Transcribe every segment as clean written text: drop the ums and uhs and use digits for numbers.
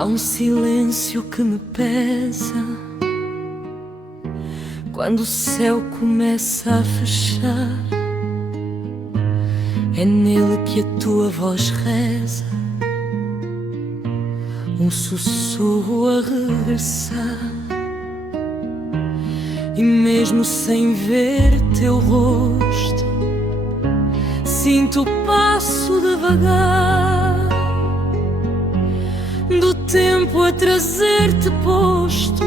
Há um silêncio que me pesa quando o céu começa a fechar. É nele que a tua voz reza, um sussurro a regressar. E mesmo sem ver teu rosto, sinto o passo devagar do tempo a trazer-te posto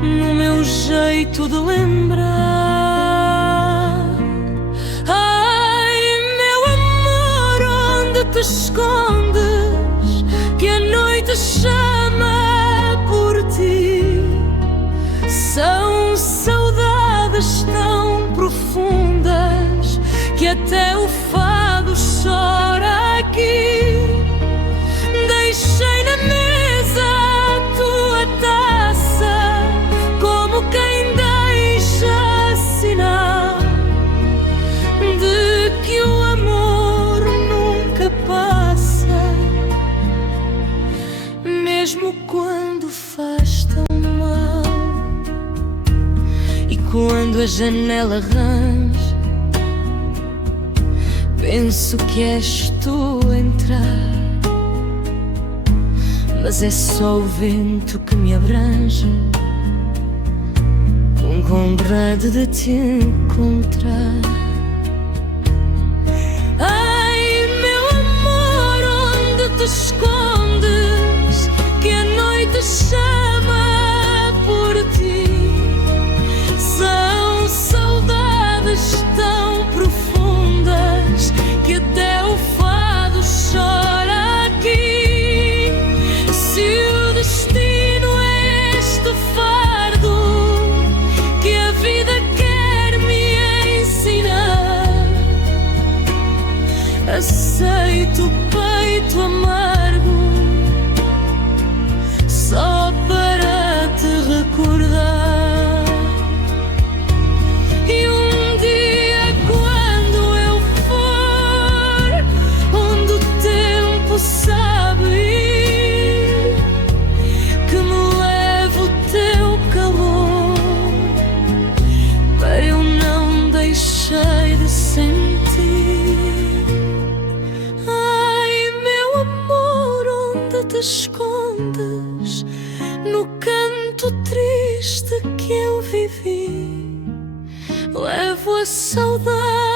no meu jeito de lembrar. Ai, meu amor, onde te escondes? Que a noite chama por ti. São saudades tão profundas que até o fado chora aqui. Deixei na mesa a tua taça, como quem deixa sinal de que o amor nunca passa, mesmo quando faz tão mal. E quando a janela arranja, penso que és tu a entrar, mas é só o vento que me abrange, com vontade de te encontrar. Ai, meu amor, onde te escondes? Que a noite chama por ti. São saudades tão profundas que até o fado chora aqui. Se o destino é este fardo que a vida quer me ensinar, aceito o peito amargo só para te recordar. E um dia, quando eu for onde o tempo sabe ir, que me leve o teu calor para eu não deixar de sentir. Ai, meu amor, onde te escondes? No canto triste que eu vivi, levo a saudade